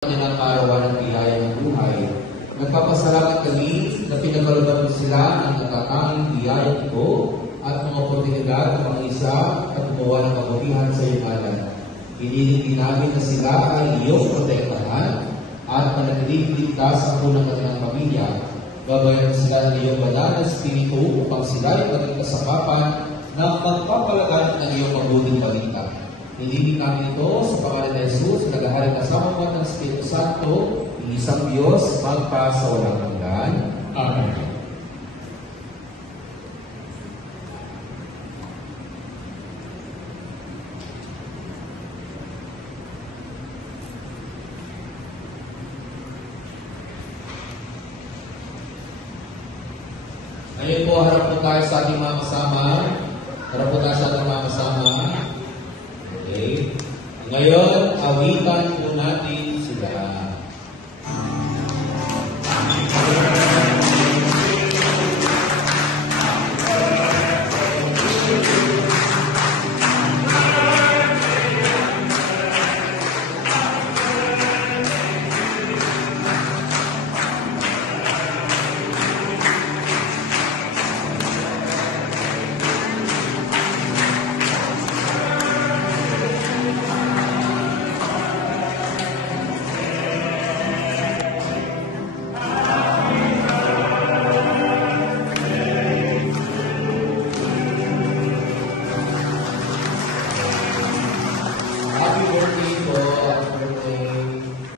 kanilang kaarawan ng biyaya ng buhay. Nagpapasalamat kami na pinagkalutan mo sila ng natatanging biyaya ito at mga oportunidad ng mga isa at gumawa ng kabutihan sa iyong ngalan. Inilintin namin na sila ay iyong protektahan at manatiling ligtas sa unang kanilang pamilya. Gabayan mo sila ng iyong banal na espiritu upang sila ay maging kasakapan na magpapalagan ng iyong mabuting balita. Nilibig namin ito sa pangalan ni Jesus, naghahaling kasama mo ng Espiritu Santo, isang Diyos, magpa sa walang hanggan. Amen. Ngayon po, harap po tayo sa ating mga kasama. Harap po tayo sa ating mga kasama. Okay. Ngayon, awitan po natin